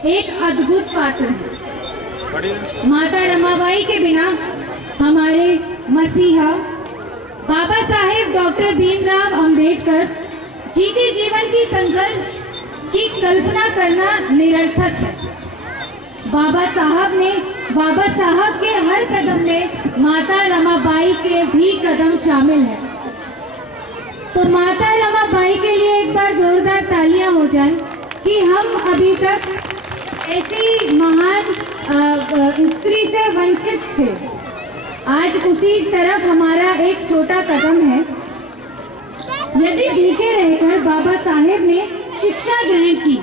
एक अद्भुत पात्र है। माता रमाबाई के बिना हमारे मसीहा बाबा साहेब डॉक्टर भीमराव अंबेडकर जी के जीवन की संघर्ष की कल्पना करना निरर्थक है। बाबा साहब के हर कदम में माता रमाबाई के भी कदम शामिल हैं। तो माता रमाबाई के लिए एक बार जोरदार तालियां हो जाएं कि हम अभी तक ऐसी महान स्त्री से वंचित थे। आज उसी तरफ हमारा एक छोटा कदम है। यदि भूखे रहकर बाबा साहेब ने शिक्षा ग्रहण की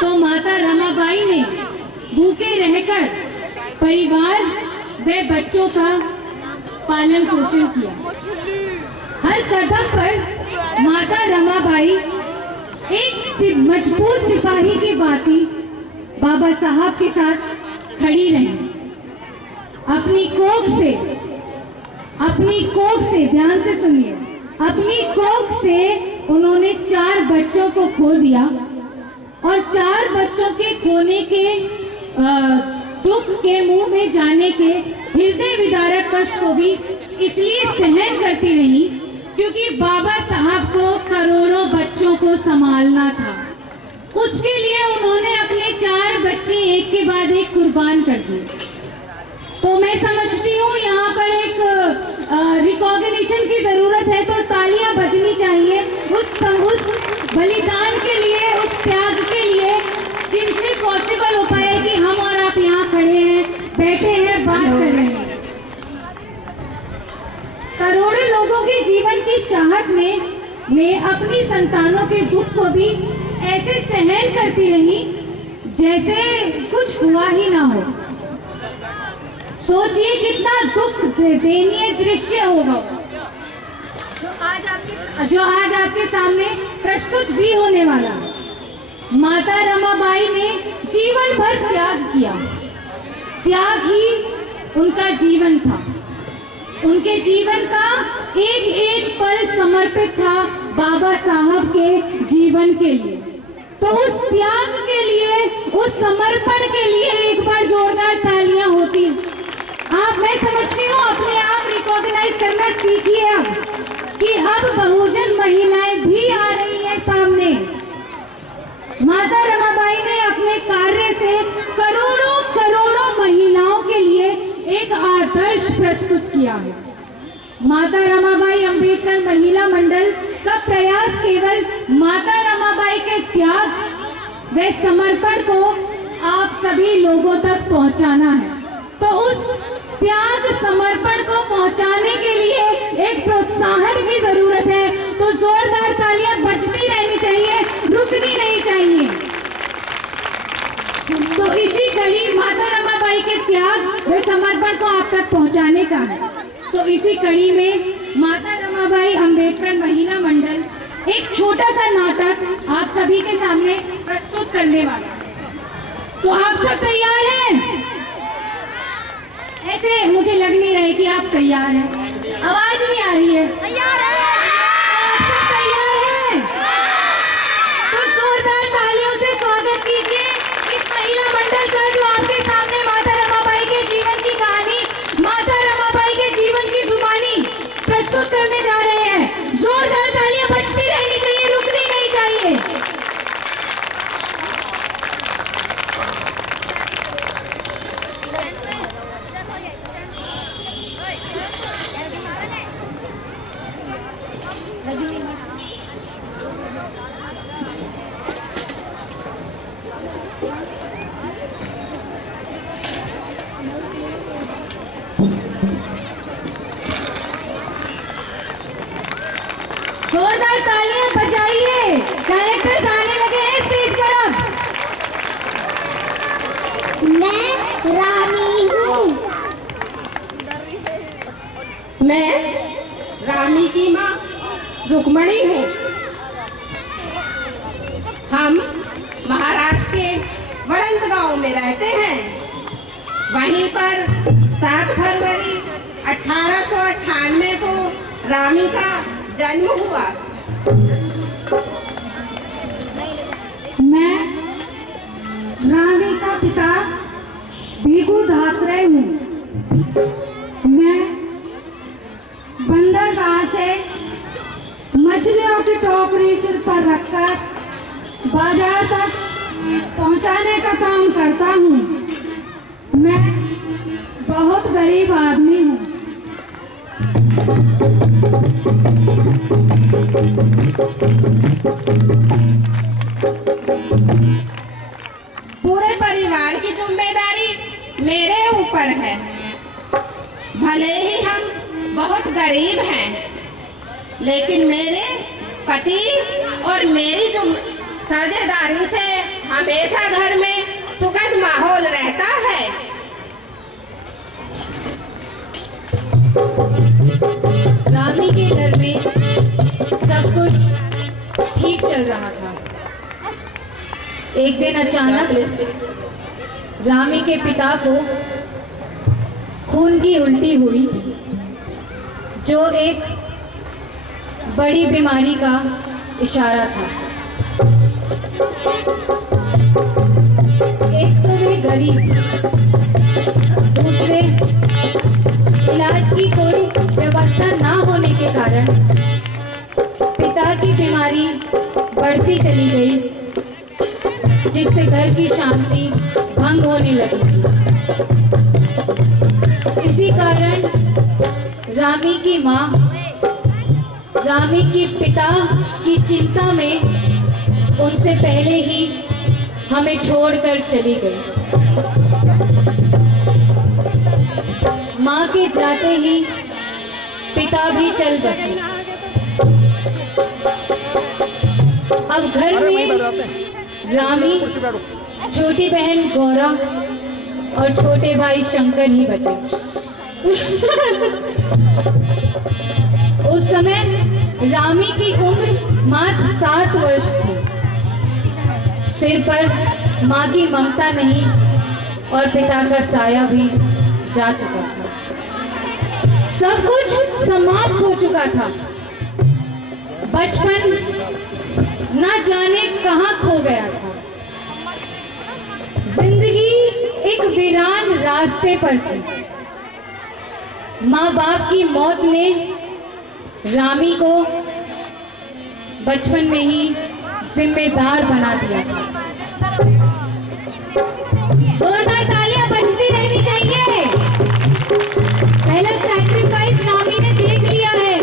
तो माता रमाबाई ने भूखे रहकर परिवार व बच्चों का पालन पोषण किया। हर कदम पर माता रमाबाई एक मजबूत सिपाही की भांति बाबा साहब के साथ खड़ी रही। अपनी कोख से ध्यान से सुनिए, अपनी कोख से उन्होंने 4 बच्चों को खो दिया और 4 बच्चों के खोने के दुख के मुंह में जाने के हृदय विदारक कष्ट को भी इसलिए सहन करती रही क्योंकि बाबा साहब को करोड़ों बच्चों को संभालना था। उसके लिए उन्होंने अपने 4 बच्चे एक के बाद एक कुर्बान कर दिए। तो मैं समझती हूँ यहाँ पर एक रिकॉग्निशन की जरूरत है, तो तालियां बजनी चाहिए उस बलिदान के लिए, उस त्याग के लिए जिनसे पॉसिबल हो पाए कि हम और आप यहाँ खड़े हैं, बैठे हैं, बात कर रहे हैं। करोड़ों लोगों के जीवन की चाहत में अपनी संतानों के दुख को भी ऐसे सहन करती रही जैसे कुछ हुआ ही ना हो। सोचिए कितना दुख दयनीय दृश्य होगा जो आज आपके सामने प्रस्तुत भी होने वाला है। माता रमाबाई ने जीवन भर त्याग किया। त्याग ही उनका जीवन था। उनके जीवन का एक एक पल समर्पित था बाबा साहब के जीवन के लिए। तो उस त्याग के लिए, उस समर्पण के लिए एक बार जोरदार तालियां होती। मैं समझती हूँ अपने आप रिकॉग्नाइज करना सीखिए अब कि अब बहुजन महिलाएं भी आ रही हैं सामने। माता रमाबाई ने अपने कार्य से करोड़ों महिलाओं के लिए एक आदर्श प्रस्तुत किया है। माता रमाबाई अंबेडकर महिला मंडल का प्रयास केवल माता रमाबाई के त्याग व समर्पण को आप सभी लोगों तक पहुंचाना है। तो उस त्याग समर्पण को पहुंचाने के लिए एक प्रोत्साहन की जरूरत है। तो जोरदार तालियां बजती रहनी चाहिए, रुकनी नहीं चाहिए। तो इसी कड़ी माता रमाबाई के त्याग व समर्पण को आप तक पहुंचाने का है। तो इसी कड़ी में माता रमाबाई अंबेडकर महिला मंडल एक छोटा सा नाटक आप सभी के सामने प्रस्तुत करने वाला है। तो आप सब तैयार हैं? ऐसे मुझे लग नहीं रहा है कि आप तैयार हैं। आवाज नहीं आ रही है। तैयार है? आप सब तैयार हैं? तो जोरदार तालियों से स्वागत कीजिए इस महिला मंडल का जो आपके सामने माता रमाबाई के जीवन की कहानी, माता रमाबाई के जीवन की जुबानी प्रस्तुत करने जा रहे हैं। जोरदार तालियां बजती रहनी चाहिए, रुकनी नहीं चाहिए। जोरदार तालियां बजाइए। डायरेक्टर्स आने लगे हैं स्टेज पर। अब मैं रामी हूँ। मैं रामी की माँ रुक्मणी हूँ। हम महाराष्ट्र के वड़ंत गांव में रहते हैं। वहीं पर 7 फरवरी 1898 को रामी का जन्म हुआ। मैं राम पिता भीखू धात्रे हूँ। मैं बंदरगाह से मछलियों की टोकरी सिर पर रखकर बाजार तक पहुंचाने का काम करता हूँ। मैं बहुत गरीब आदमी हूँ। पूरे परिवार की जिम्मेदारी मेरे ऊपर है। भले ही हम बहुत गरीब हैं, लेकिन मेरे पति और मेरी साझेदारी से हमेशा घर में सुखद माहौल रहता है। रामी के घर में सब कुछ ठीक चल रहा था। एक दिन अचानक रामी के पिता को खून की उल्टी हुई, जो एक बड़ी बीमारी का इशारा था। एक तो वे गरीब, दूसरे इलाज की कोई व्यवस्था ना होने के कारण पिता की बीमारी बढ़ती चली गई, जिससे घर की शांति भंग होने लगी। इसी कारण रामी की माँ रामी के पिता की चिंता में उनसे पहले ही हमें छोड़कर चली गई। माँ के जाते ही पिता भी चल बसे। अब घर में रामी, छोटी बहन गौरा और छोटे भाई शंकर ही बचे। उस समय रामी की उम्र मात्र 7 वर्ष थी। सिर पर माँ की ममता नहीं और पिता का साया भी जा चुका था। सब कुछ समाप्त हो चुका था। बचपन न जाने कहाँ खो गया था। जिंदगी एक वीरान रास्ते पर थी। माँ बाप की मौत ने रामी को बचपन में ही जिम्मेदार बना दिया था। जोरदार तालियां बजती रहनी चाहिए। पहला सैक्रिफाइस रामी ने देख लिया है।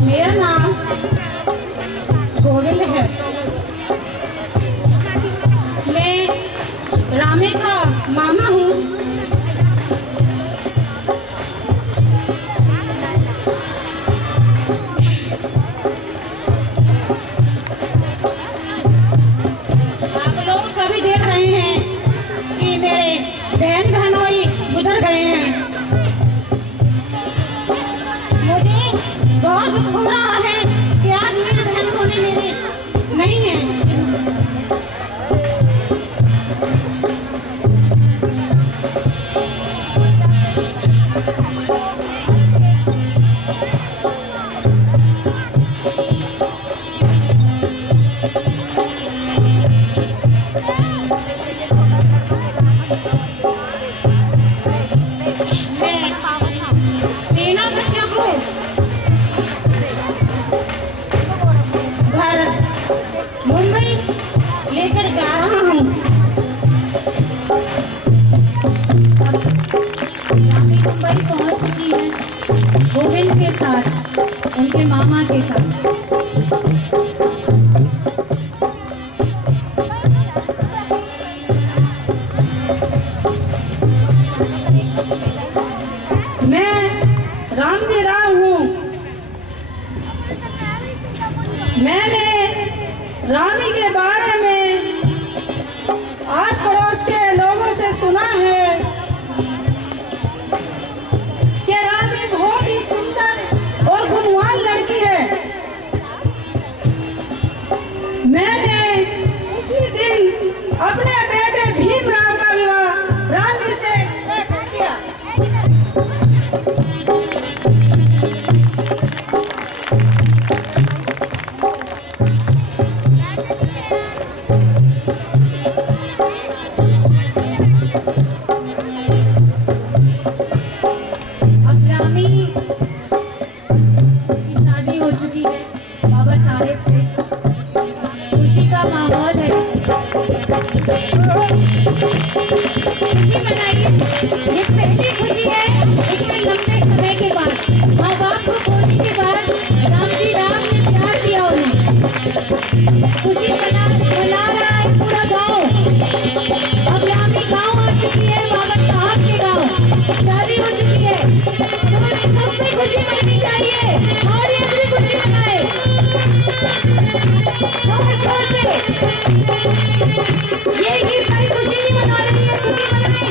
मेरा नाम गोविंद है। मैं रामी का मामा हूँ। आप लोग सभी देख रहे हैं कि मेरे बहन भाई गुजर गए हैं। मुझे बहुत दुख हो रहा है कि आज मेरे बहन भाई मेरे नहीं है। तीनों बच्चों को घर मुंबई लेकर जा रहा हूँ। रामी मुंबई पहुंच चुकी है गोविंद के साथ, उनके मामा के साथ। मैं राम जी राव हूँ। मैंने रामी के बारे में आस पड़ोस के लोगों से सुना है कि रामी बहुत ही सुंदर और गुणवान लड़की है। मैंने उसी दिन अपने बेटे भीमराव का विवाह रामी से तय कर दिया। अब रामी की शादी हो चुकी है बाबा साहेब से, खुशी का माहौल है, खुशी मनाइए। ये पहली खुशी है इतने लंबे समय के बाद, माँ बाप को खोने के बाद राम जी राम ने प्यार दिया उन्हें। खुशी मना रहा है पूरा गांव। अब रामी गांव आ चुकी है, बाबा साहब के गांव शादी हो चुकी है, तो सब में खुशी मननी चाहिए। ऑडियंस भी खुशी मनाए जोर जोर से। ये सारी खुशी नहीं मना रही है, खुशी मनाए।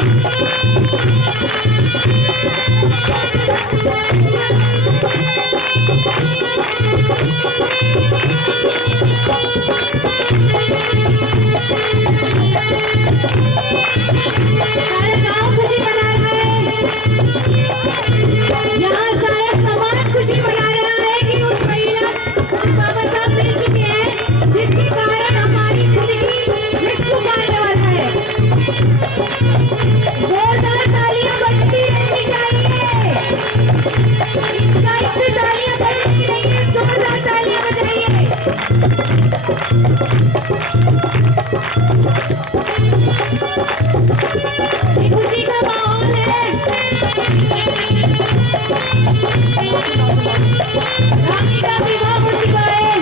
सारा गांव खुशी मना रहा है, यहाँ सारा समाज खुशी मना रहा है कि उस महिला बाबा साहब मिल चुके हैं, जिसके कारण हमारी जिंदगी में सुख आने वाला है। जोरदार तालियां बजती रहनी चाहिए, इस टाइम से तालियां बजती रहिए, जोरदार तालियां बजाइए। ये खुशी का माहौल है। रामी का विवाह हो चुका है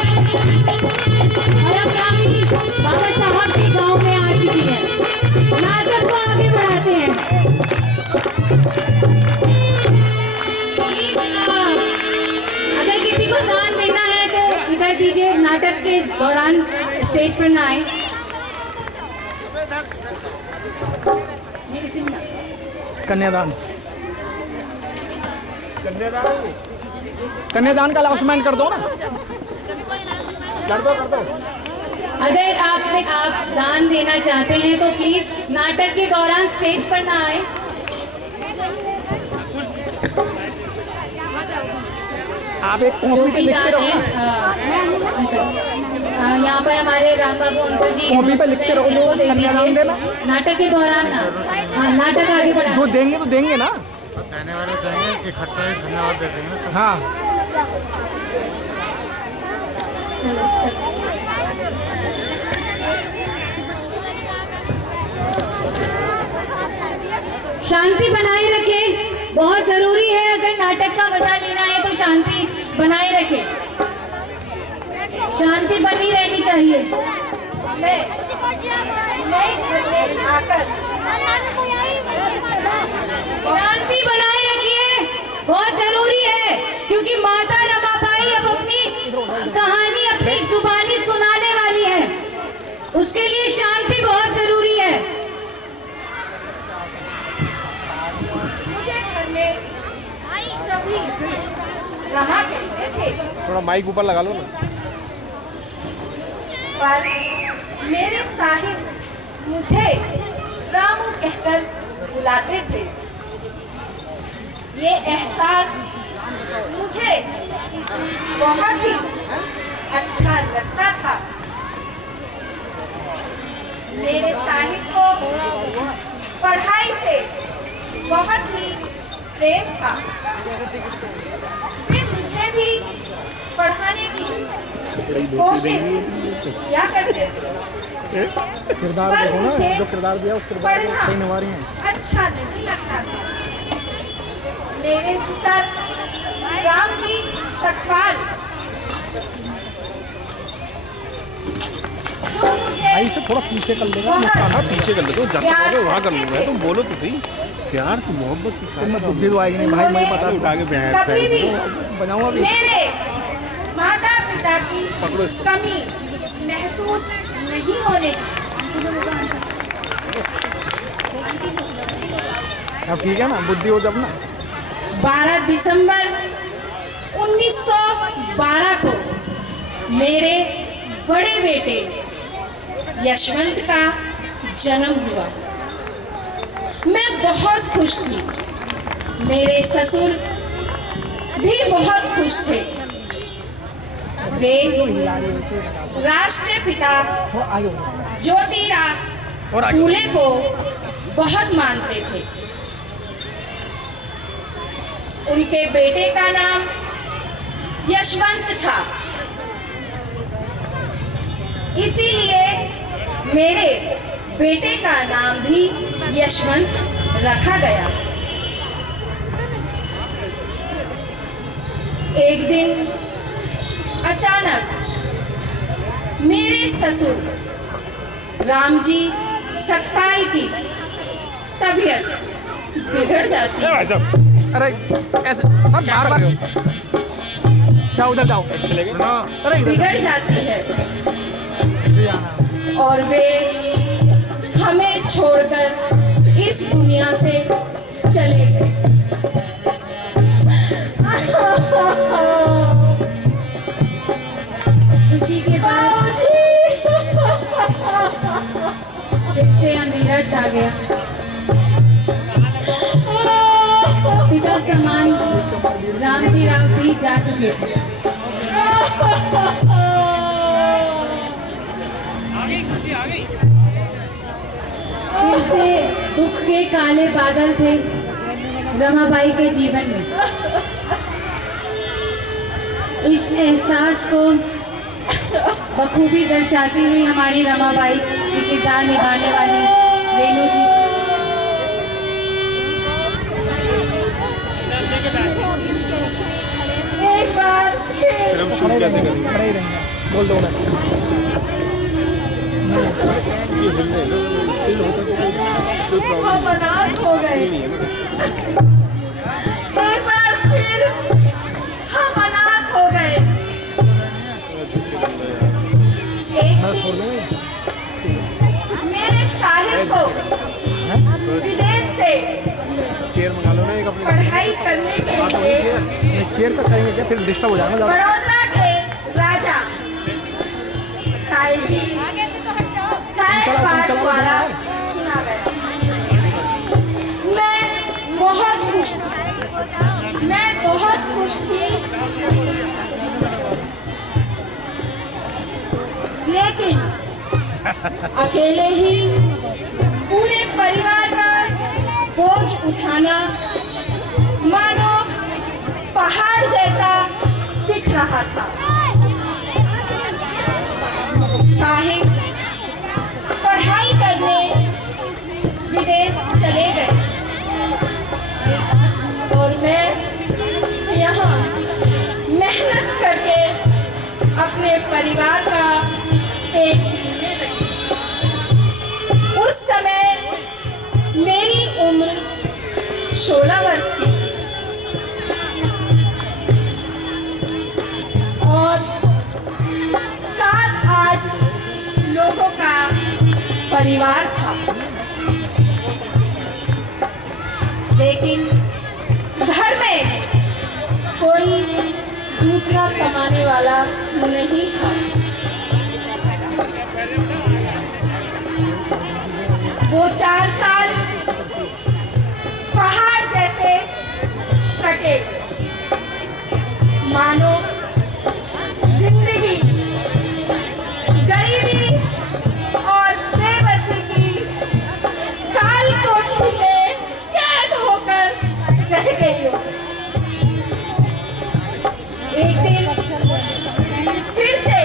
और अब रामी बाबा साहब के गांव में आ चुकी है। नाटक को आगे बढ़ाते हैं। अगर किसी को दान देना है तो इधर दीजिए, नाटक के दौरान स्टेज पर ना आए। जी, इसी में कन्यादान कन्यादान का अनाउंसमेंट कर दो ना, कर दो। अगर आप दान देना चाहते हैं तो प्लीज नाटक के दौरान स्टेज पर ना आए। आप एक जो कॉपी पे भी लिख के दान रहो है, ना, अंकल यहाँ पर हमारे राम बाबू अंकल जी कॉपी पे लिख के रहो, इनको दे कन्यादान दीजिए। देना। नाटक के दौरान ना, हाँ, नाटक आगे बढ़ा। जो देंगे तो देंगे ना। देने वाले देंगे, इकट्ठा ही धन्यवाद दे देंगे ना सब। हाँ, शांति बनाए रखें, बहुत जरूरी है। अगर नाटक का मजा लेना है तो शांति बनाए रखें, शांति बनी रहनी चाहिए। शांति बनाए रखिए, बहुत जरूरी है, क्योंकि माता रमाबाई अब अपनी कहानी अपनी जुबानी सुनाने वाली है, उसके लिए शांति बहुत जरूरी है। मुझे घर में सभी रहा कहते थे, थोड़ा माइक ऊपर लगा लो ना। पर मेरे साहिब मुझे रामू कहकर बुलाते थे। ये एहसास मुझे बहुत ही अच्छा लगता था। मेरे साहिब को पढ़ाई से बहुत ही प्रेम था। वे मुझे भी पढ़ाने की कोशिश किया करते थे, किरदार पर देखो ना, मुझे जो किरदार दिया उस किरदार को पढ़ना सही निभा रही हैं। अच्छा नहीं लगता था। मेरे ससुर राम जी सकपाल जो मुझे भाई से थोड़ा पीछे कर लेगा, बहुत हाँ पीछे कर ले दो, जब प्यार तक वहाँ कर करते लूँगा, थे। तुम बोलो तो सही, प्यार से मोहब्बत से सारी बुद्धि तो आएगी नहीं भाई, मुझे पता है, उठा के कभी भी बनाऊंगा भी। मेरे माता पिता की कमी महसूस नहीं होने दी। अब ठीक है ना, बुद्धि हो जब ना। 12 दिसंबर 1912 को मेरे बड़े बेटे यशवंत का जन्म हुआ। मैं बहुत खुश थी, मेरे ससुर भी बहुत खुश थे। वे राष्ट्रपिता ज्योतिराव फूले को बहुत मानते थे। उनके बेटे का नाम यशवंत था, इसीलिए मेरे बेटे का नाम भी यशवंत रखा गया। एक दिन अचानक मेरे ससुर रामजी सकपाल की तबीयत बिगड़ जाती है। अरे ऐसे सब बार बार जाओ, उधर जाओ। सुनो अरे इधर बिगड़ जाती है और वे हमें छोड़कर इस दुनिया से चले गए। खुशी के बाद फिर से अंधेरा छा गया। पिता समान रामजी राव भी जा चुके थे। फिर से दुख के काले बादल थे रमाबाई के जीवन में। इस एहसास को बखूबी दर्शाती हुई हमारी रमाबाई की किरदार निभाने वाली रेणु जी एक बार फिर खड़े ही रहेंगे, बोल दो ना। हम अनाथ हो गए। एक बार फिर हम अनाथ हो गए। एक दिन मेरे साहिब को विदेश से चेयर मंगा लो ना एक अपने। पढ़ाई करने के लिए चेयर का करेंगे क्या, फिर डिस्टर्ब हो जाएगा। बड़ौदा के राजा साईं जी गायकवाड़ द्वारा चुना गया। मैं बहुत खुश थी, मैं बहुत खुश थी, लेकिन अकेले ही पूरे परिवार का बोझ उठाना मानो पहाड़ जैसा दिख रहा था। साहिब पढ़ाई करने विदेश चले गए और मैं यहाँ मेहनत करके अपने परिवार का पेट भरने लगी। उस समय मेरी उम्र 16 वर्ष की थी और 7-8 लोगों का परिवार था, लेकिन घर में कोई दूसरा कमाने वाला नहीं था। वो 4 साल पहाड़ जैसे कटे, मानो जिंदगी गरीबी और बेबसी की काल कोठरी में कैद होकर रह गई हो। एक दिन फिर से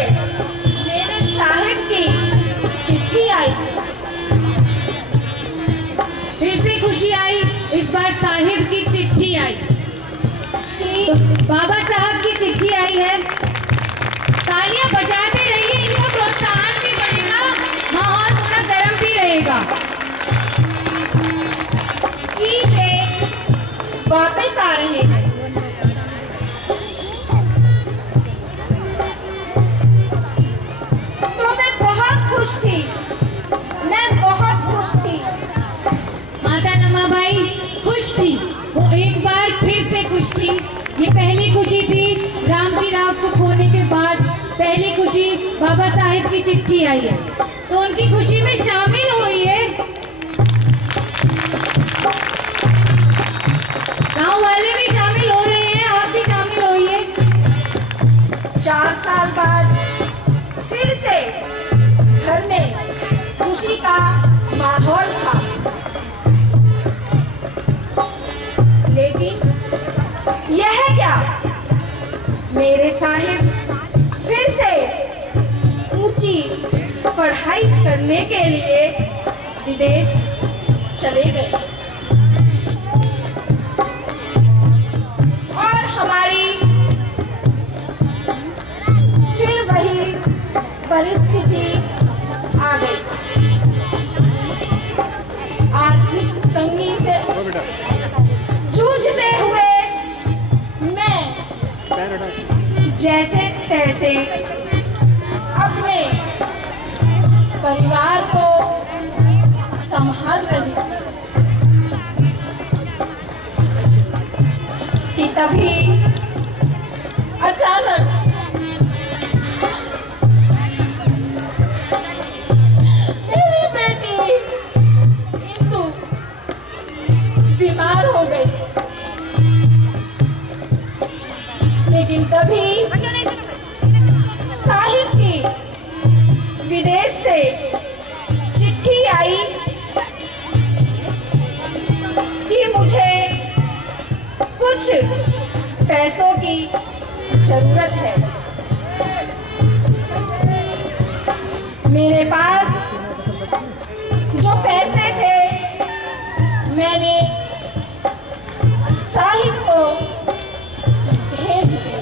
मेरे साहिब की चिट्ठी आई। फिर से खुशी आई। इस बार साहिब की चिट्ठी आई। तो बाबा साहब की चिट्ठी आई है। तालियां बजाते रहिए, इनको प्रोत्साहन भी बढ़ेगा, माहौल थोड़ा गर्म भी रहेगा। कि वे वापस आ रहे हैं। ये पहली खुशी थी रामजी राव को खोने के बाद, पहली खुशी बाबा साहेब की चिट्ठी आई है, तो उनकी खुशी में शामिल होइए। गांव वाले भी शामिल हो रहे हैं, आप भी शामिल होइए। 4 साल बाद फिर से घर में खुशी का माहौल था, लेकिन यह क्या, मेरे साहिब फिर से ऊंची पढ़ाई करने के लिए विदेश चले गए और हमारी फिर वही परिस्थिति आ गई। आर्थिक तंगी से जूझते हुए मैं जैसे तैसे अपने परिवार को संभाल रही कि तभी अचानक मेरी बेटी इंदु बीमार हो गई। लेकिन तभी साहिब की विदेश से चिट्ठी आई कि मुझे कुछ पैसों की जरूरत है। मेरे पास जो पैसे थे मैंने साहिब को भेज दिए।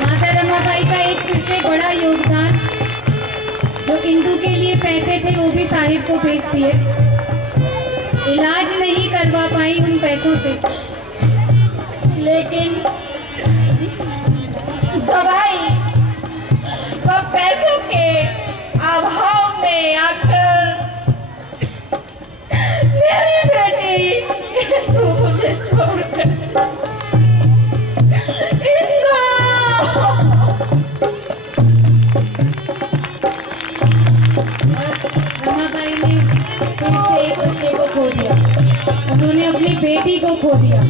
माता रमाबाई का एक फिर से बड़ा योगदान, जो इंदु के लिए पैसे थे वो भी साहिब को भेज दिए। इलाज नहीं करवा पाई उन पैसों से, लेकिन दवाई व पैसों के अभाव में आकर मेरी बेटी तू मुझे छोड़कर जा। रमाबाई ने फिर से एक बच्चे को खो दिया, उन्होंने अपनी बेटी को खो दिया।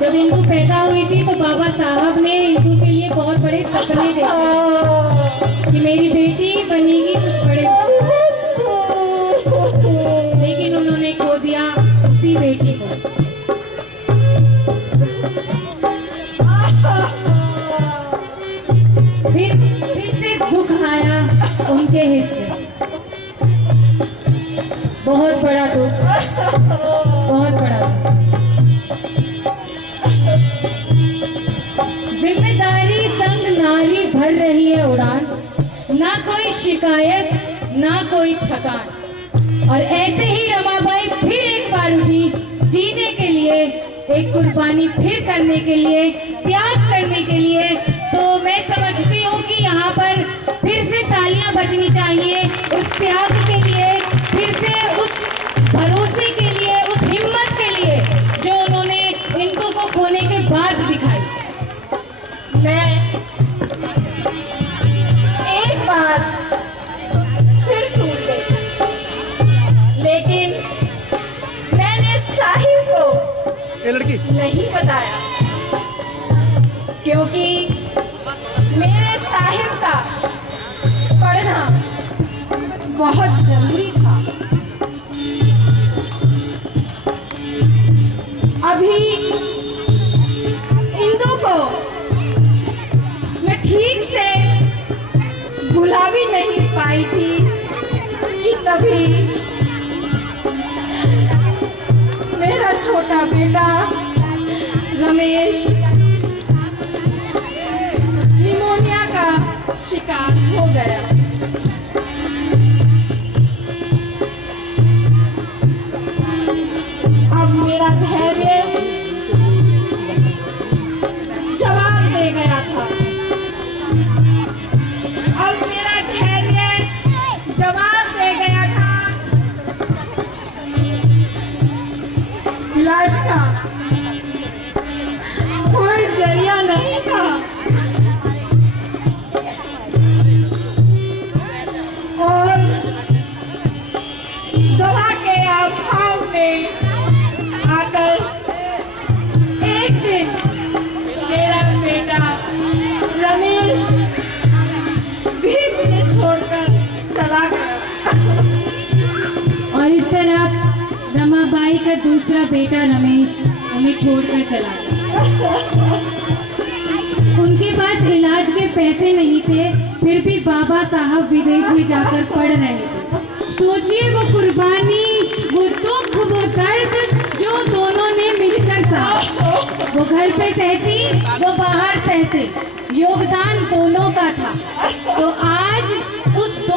जब इंदु पैदा हुई थी तो बाबा साहब ने इंदु के लिए बहुत बड़े सपने देखे कि मेरी बेटी बनेगी कुछ बड़े, लेकिन उन्होंने खो दिया उसी बेटी को। फिर से दुख आया उनके हिस्से, बहुत बड़ा दुख, बहुत बड़ा दुख। जिम्मेदारी संग नारी भर रही है उड़ान, ना कोई शिकायत ना कोई थकान। और ऐसे ही रमाबाई फिर एक बार उठी जीने के लिए, एक कुर्बानी फिर करने के लिए, त्याग करने के लिए। तो मैं समझती हूँ कि यहाँ पर फिर से तालियां बजनी चाहिए उस त्याग के लिए, फिर से उस भरोसे के लिए, उस हिम्मत के लिए जो उन्होंने इंदु को खोने के बाद दिखाई। मैं एक बार फिर टूट गई, लेकिन मैंने साहिब को ये लड़की नहीं बताया, क्योंकि मेरे साहिब का पढ़ना बहुत जरूरी था। अभी इंदु को मैं ठीक से भुला भी नहीं पाई थी कि तभी मेरा छोटा बेटा रमेश निमोनिया का शिकार हो गया। अब मेरा धैर्य जवाब दे गया था, अब मेरा धैर्य जवाब दे गया था में आकर एक दिन मेरा बेटा रमेश भी मुझे छोड़कर चला गया। और इस तरह रमाबाई का दूसरा बेटा रमेश उन्हें छोड़कर चला गया। उनके पास इलाज के पैसे नहीं थे, फिर भी बाबा साहब विदेश में जाकर पढ़ रहे थे। सोचिए वो कुर्बानी, वो दुख, वो दर्द जो दोनों ने मिलकर सहा। वो घर पे सहती, वो बाहर सहते, योगदान दोनों का था। तो आज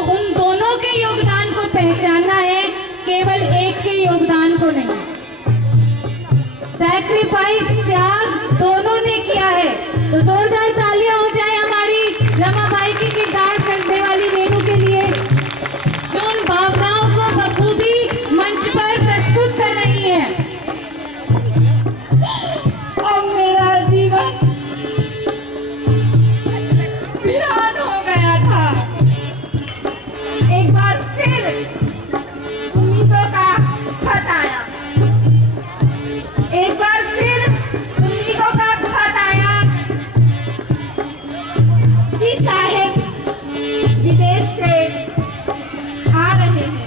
उन दोनों के योगदान को पहचानना है, केवल एक के योगदान को नहीं। सैक्रिफाइस, त्याग दोनों ने किया है। तो जोरदार तालियां हो जाए हमारी रमाबाई की किरदार करने वाली रेणु के लिए, जो उन भावनाओं को बखूबी मंच पर प्रस्तुत कर रही है। अब मेरा जीवन वीरान हो गया था। एक बार फिर उम्मीदों का खत आया। एक बार फिर उम्मीदों का खत आया कि साहेब विदेश से आ रहे हैं।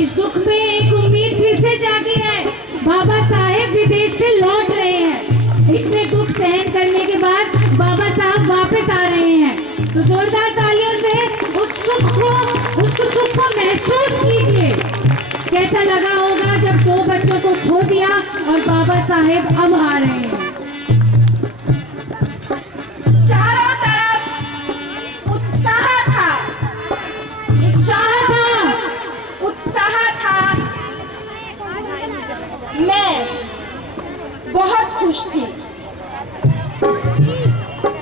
इस दुख में एक उम्मीद फिर से जागी है। बाबा साहेब विदेश से लौट रहे हैं। इतने दुख सहन करने के बाद बाबा साहब वापस आ रहे हैं। तो जोरदार तालियों से उस सुख को महसूस कीजिए। कैसा लगा होगा जब 2 बच्चों को खो दिया और बाबा साहेब अब आ रहे हैं। चारों तरफ उत्साह था, उत्साह था। मैं बहुत खुश थी।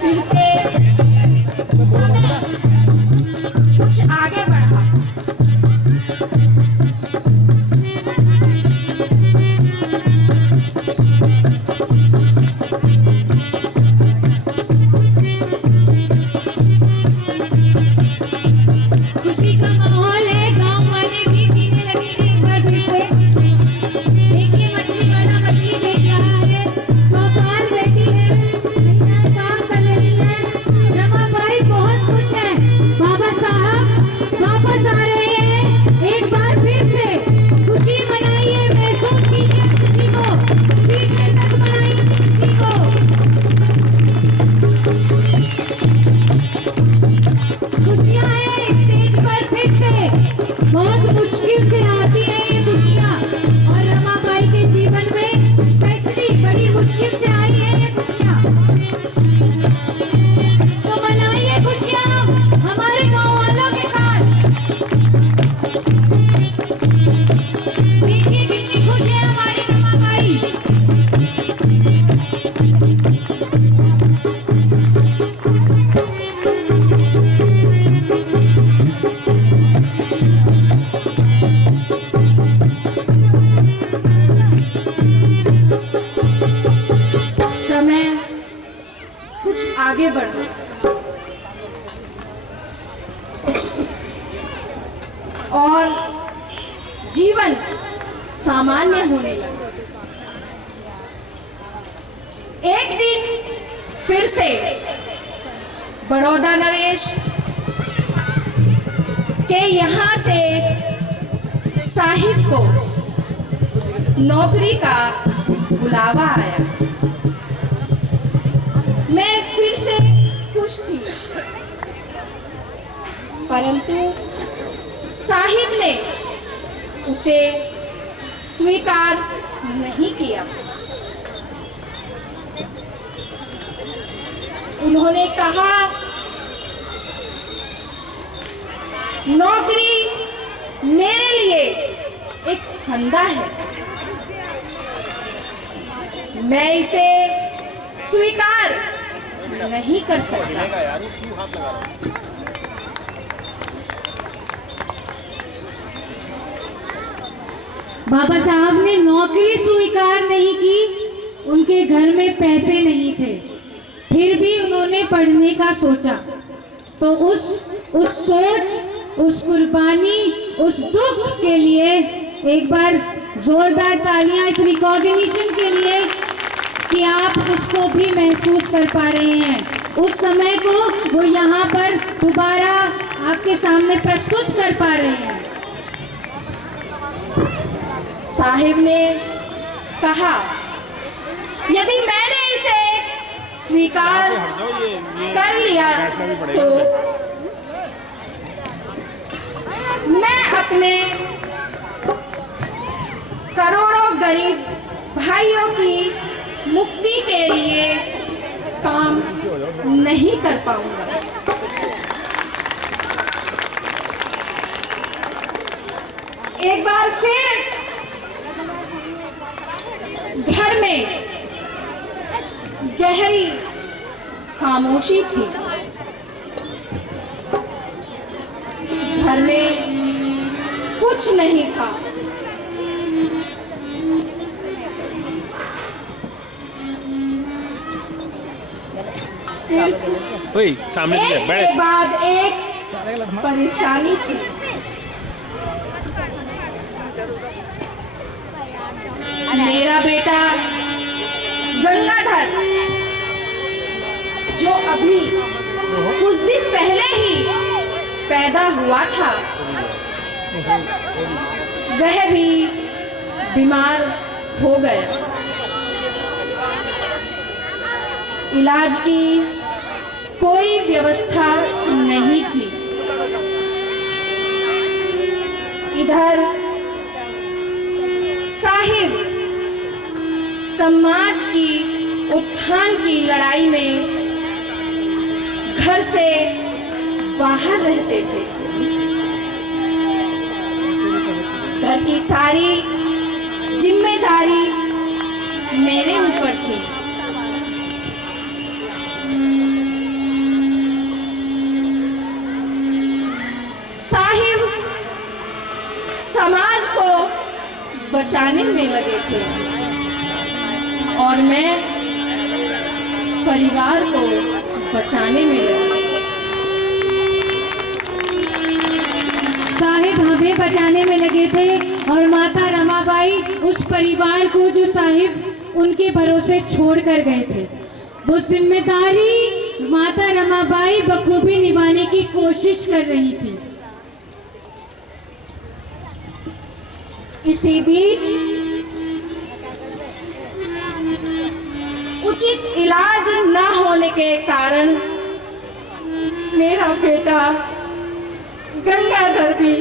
फिर से समय कुछ आगे बढ़ा। खुशी का माहौल है, गांव वाले भी जीने लगे हैं एक बार फिर से। देखिए मछली वाला मछली बेच रहा है, चौपाल बैठी है, महिलाएं काम कर रही हैं। रमाबाई बहुत खुश है। बाबा साहब वापस आ रहे हैं। एक बार फिर से खुशी मनाइए, महसूस कीजिए खुशी को, पीछे तक मनाइए खुशी को। खुशियाँ हैं स्टेज पर फिर से। बहुत मुश्किल से आती है ये खुशियाँ, और रमाबाई के जीवन में स्पेशली बड़ी मुश्किल से आई है ये खुशियाँ। तो मनाइए खुशियाँ हमारे गाँव वालों के साथ। देखिए कितनी खुश है हमारी रमाबाई। समय कुछ आगे बढ़ा। और जीवन सामान्य होने लगा। एक दिन फिर से बड़ौदा नरेश के यहाँ से साहिब को नौकरी का बुलावा आया। मैं फिर से खुश थी, परंतु साहिब ने उसे स्वीकार नहीं किया। उन्होंने कहा, नौकरी मेरे लिए एक फंदा है, मैं इसे स्वीकार नहीं कर सकता। बाबा साहब ने नौकरी स्वीकार नहीं की। उनके घर में पैसे नहीं थे, फिर भी उन्होंने पढ़ने का सोचा। तो उस सोच उस कुर्बानी, उस दुख के लिए एक बार जोरदार तालियां इस रिकॉग्निशन के लिए कि आप उसको भी महसूस कर पा रहे हैं। उस समय को वो यहाँ पर दोबारा आपके सामने प्रस्तुत कर पा रहे हैं। साहिब ने कहा, यदि मैंने इसे स्वीकार कर लिया तो मैं अपने करोड़ों गरीब भाइयों की मुक्ति के लिए काम नहीं कर पाऊंगा। एक बार फिर घर में गहरी खामोशी थी। घर में कुछ नहीं था। सिर्फ ओए सामने से एक बैठ। के बाद एक परेशानी थी। मेरा बेटा गंगाधर, जो अभी कुछ दिन पहले ही पैदा हुआ था, वह भी बीमार हो गया। इलाज की कोई व्यवस्था नहीं थी। इधर साहिब समाज की उत्थान की लड़ाई में घर से बाहर रहते थे। घर की सारी जिम्मेदारी मेरे ऊपर थी। साहिब समाज को बचाने में लगे थे और मैं परिवार को बचाने में लगी। साहिब हमें बचाने में लगे थे और माता रमाबाई उस परिवार को जो साहिब उनके भरोसे छोड़ कर गए थे, वो जिम्मेदारी माता रमाबाई बखूबी निभाने की कोशिश कर रही थी। इसी बीच उचित इलाज न होने के कारण मेरा बेटा गंगाधर भी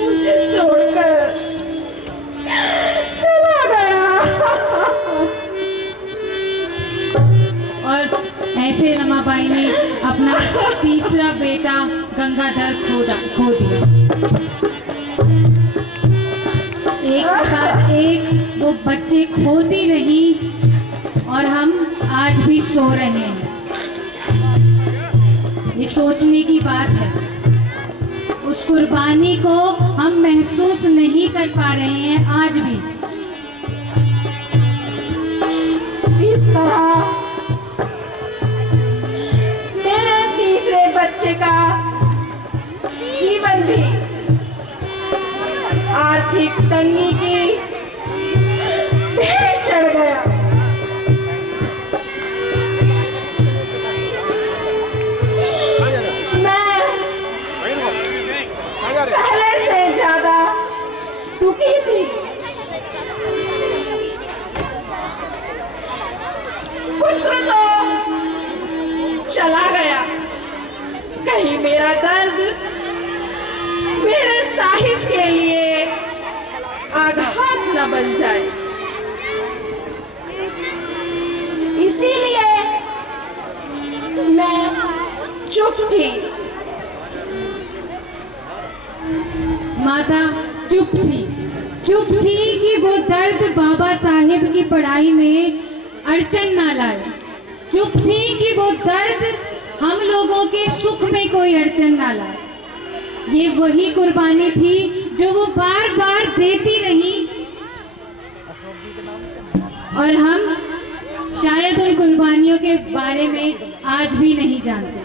मुझे छोड़कर चला गया। और ऐसे रमाबाई ने अपना तीसरा बेटा गंगाधर खो दिया। एक के बाद एक वो बच्चे खोती रही और हम आज भी सो रहे हैं। ये सोचने की बात है। उस कुर्बानी को हम महसूस नहीं कर पा रहे हैं आज भी। इस तरह मेरे तीसरे बच्चे का जीवन भी आर्थिक तंगी की भेंट चढ़ गया। मैं पहले से ज्यादा दुखी थी। पुत्र तो चला गया, कहीं मेरा दर्द मेरे साहिब के लिए आघात न बन जाए। इसीलिए मैं चुप थी। माता चुप थी कि वो दर्द बाबा साहेब की पढ़ाई में अड़चन ना लाए। चुप थी कि वो दर्द हम लोगों के सुख में कोई अड़चन ना लाए। ये वही कुर्बानी थी जो वो बार बार देती रही और हम शायद उन कुर्बानियों के बारे में आज भी नहीं जानते।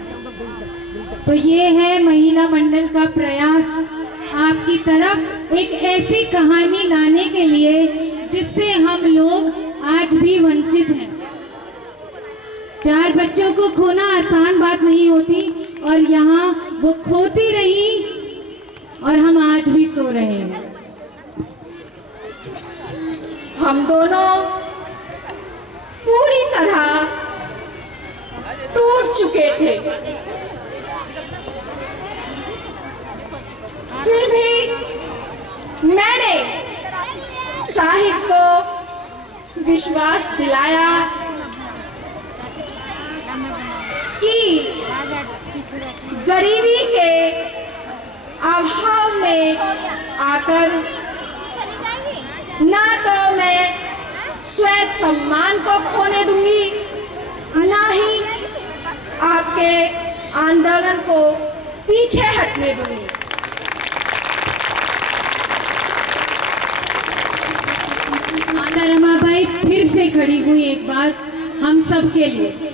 तो ये है महिला मंडल का प्रयास आपकी तरफ एक ऐसी कहानी लाने के लिए जिससे हम लोग आज भी वंचित हैं। 4 बच्चों को खोना आसान बात नहीं होती और यहाँ वो खोती रही और हम आज भी सो रहे हैं। हम दोनों पूरी तरह टूट चुके थे, फिर भी मैंने साहिब को विश्वास दिलाया कि गरीबी के अभाव में आकर ना तो मैं स्वयं सम्मान को खोने दूंगी, ना ही आपके आंदोलन को पीछे हटने दूंगी। माता रमाबाई फिर से खड़ी हुई एक बार हम सब के लिए।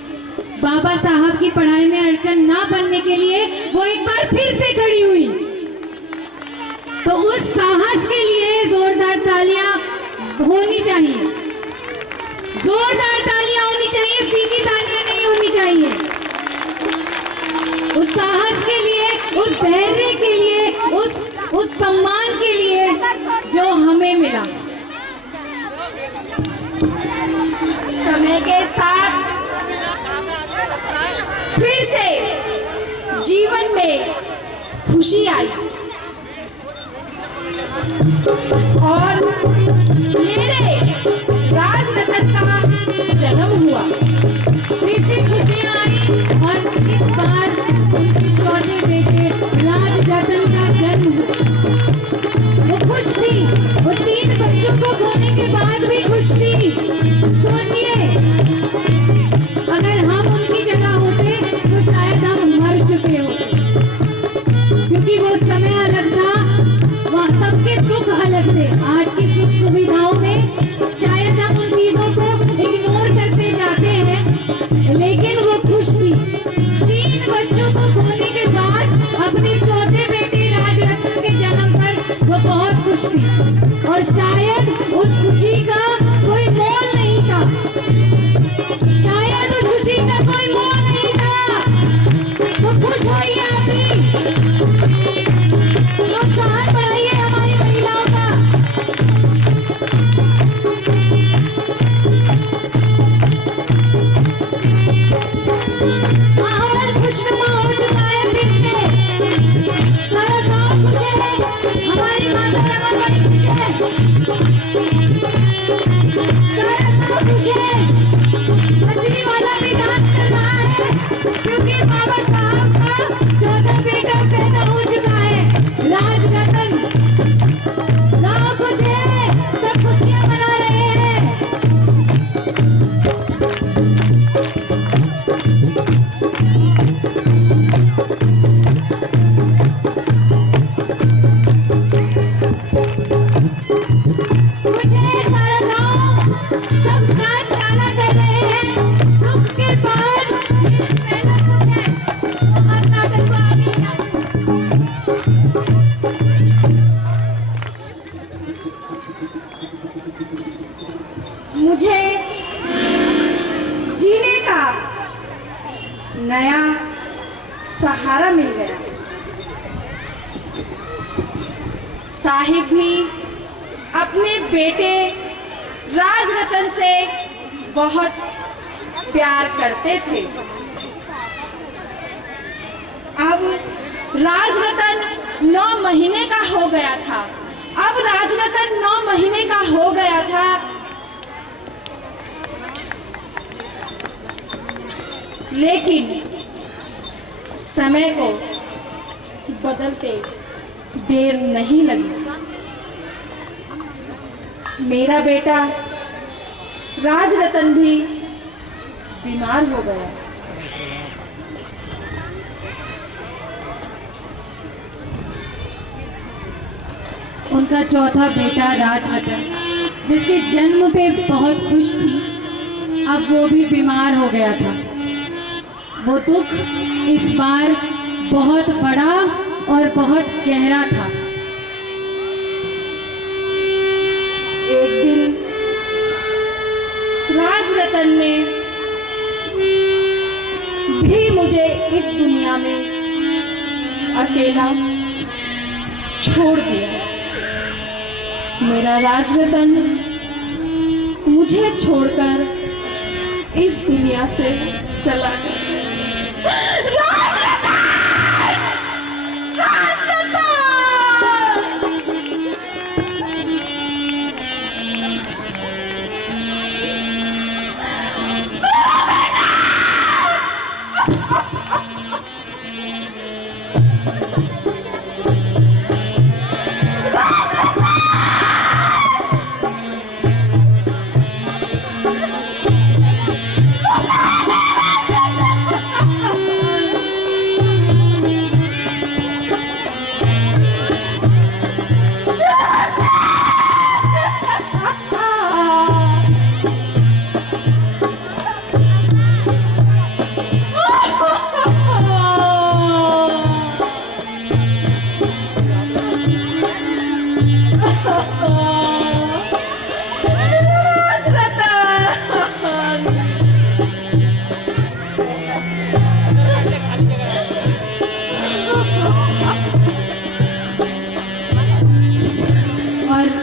बाबा साहब की पढ़ाई में अड़चन ना बनने के लिए वो एक बार फिर से खड़ी हुई। तो उस साहस के लिए जोरदार तालियां होनी चाहिए, जोरदार तालियां होनी चाहिए, फीकी तालियां नहीं होनी चाहिए। उस साहस के लिए, उस धैर्य के लिए, उस सम्मान के लिए जो हमें मिला। समय के साथ फिर से जीवन में खुशी आई और मेरे राजरतन का जन्म हुआ। फिर से खुशियां आई और इस बार उनके चौथे बेटे राजरतन का जन्म हुआ। वो खुश थी, वो 3 बच्चों को खोने के बाद भी खुश थी। सोचिए अगर हम उनकी जगह होते तो शायद हम मर चुके होते, क्योंकि वो समय अलग था, वहाँ सबके दुख अलग थे। आज की सुख सुविधाओं में शायद हम उन चीजों को इग्नोर करते जाते हैं, लेकिन वो खुश थी। 3 बच्चों को खोने के बाद अपने चौथे बेटे राजरतन के जन्म पर वो बहुत खुश थी और शायद उस खुशी का कोई मोल नहीं था, शायद उस खुशी का कोई मोल नहीं था। तो खुश होइए आप भी, प्रोत्साहन बढ़ाइए हमारी महिलाओं का। माहौल खुशनुमा हो चुका है फिर से। सारा गांव खुश है, हमारी माता रमाबाई खुश है, सारा गांव खुश है। मछली वाला भी डांस कर रहा है क्योंकि बाबा साहब का चौथा बेटा पैदा हो चुका है, राजरतन। गांव खुश है, सब खुशियां मना रहे हैं। खुश है सारा गांव, सब नाच गाना कर रहे हैं। दुख के बाद पहला सुख है, तो हम नाटक को आगे मुझे जीने का नया सहारा मिल गया। साहिब भी अपने बेटे राजरतन से बहुत प्यार करते थे। अब राजरतन 9 महीने का हो गया था। अब राजरतन 9 महीने का हो गया था। लेकिन समय को बदलते देर नहीं लगी। मेरा बेटा राजरतन भी बीमार हो गया। उनका चौथा बेटा राजरतन, जिसके जन्म पे बहुत खुश थी, अब वो भी बीमार हो गया था। वो दुख इस बार बहुत बड़ा और बहुत गहरा था। एक दिन राजरतन ने भी मुझे इस दुनिया में अकेला छोड़ दिया। मेरा राजरतन मुझे छोड़कर इस दुनिया से चला गया। राजरतन! राजरतन!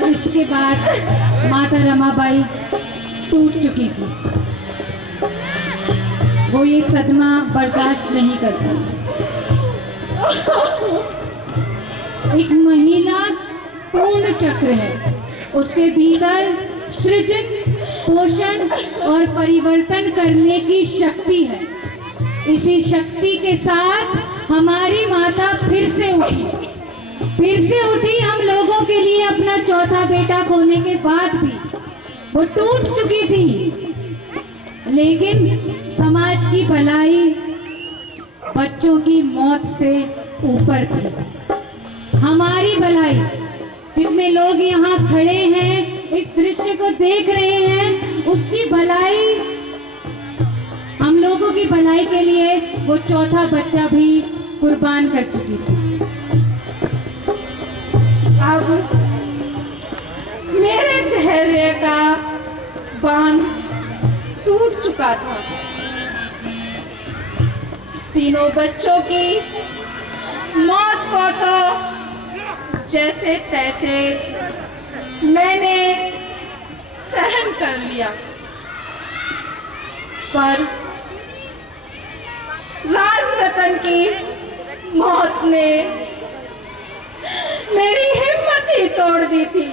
इसके बाद माता रमाबाई टूट चुकी थी। वो ये सदमा बर्दाश्त नहीं करती। एक महिला पूर्ण चक्र है, उसके भीतर सृजन, पोषण और परिवर्तन करने की शक्ति है। इसी शक्ति के साथ हमारी माता फिर से उठी हम लोगों के लिए। अपना चौथा बेटा खोने के बाद भी वो टूट चुकी थी, लेकिन समाज की भलाई बच्चों की मौत से ऊपर थी। हमारी भलाई, जितने लोग यहाँ खड़े हैं, इस दृश्य को देख रहे हैं, उसकी भलाई, हम लोगों की भलाई के लिए वो चौथा बच्चा भी कुर्बान कर चुकी थी। अब मेरे धैर्य का बांध टूट चुका था। तीनों बच्चों की मौत को तो जैसे तैसे मैंने सहन कर लिया, पर राजरतन की मौत ने मेरी हिम्मत ही तोड़ दी थी।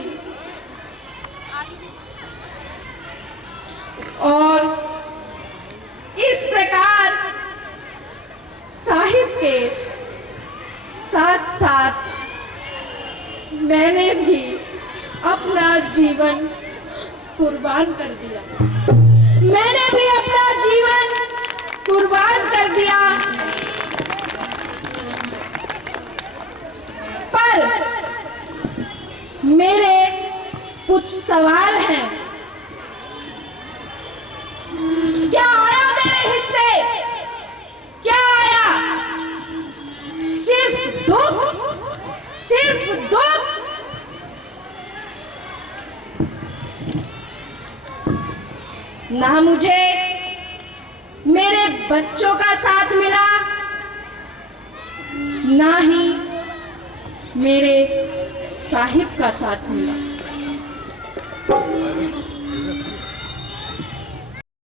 और इस प्रकार साहिब के साथ साथ मैंने भी अपना जीवन कुर्बान कर दिया। मैंने भी अपना जीवन कुर्बान कर दिया। पर मेरे कुछ सवाल हैं। क्या आया मेरे हिस्से? क्या आया? सिर्फ दुख, सिर्फ दुख। ना मुझे मेरे बच्चों का साथ मिला, ना ही मेरे साहिब का साथ मिला।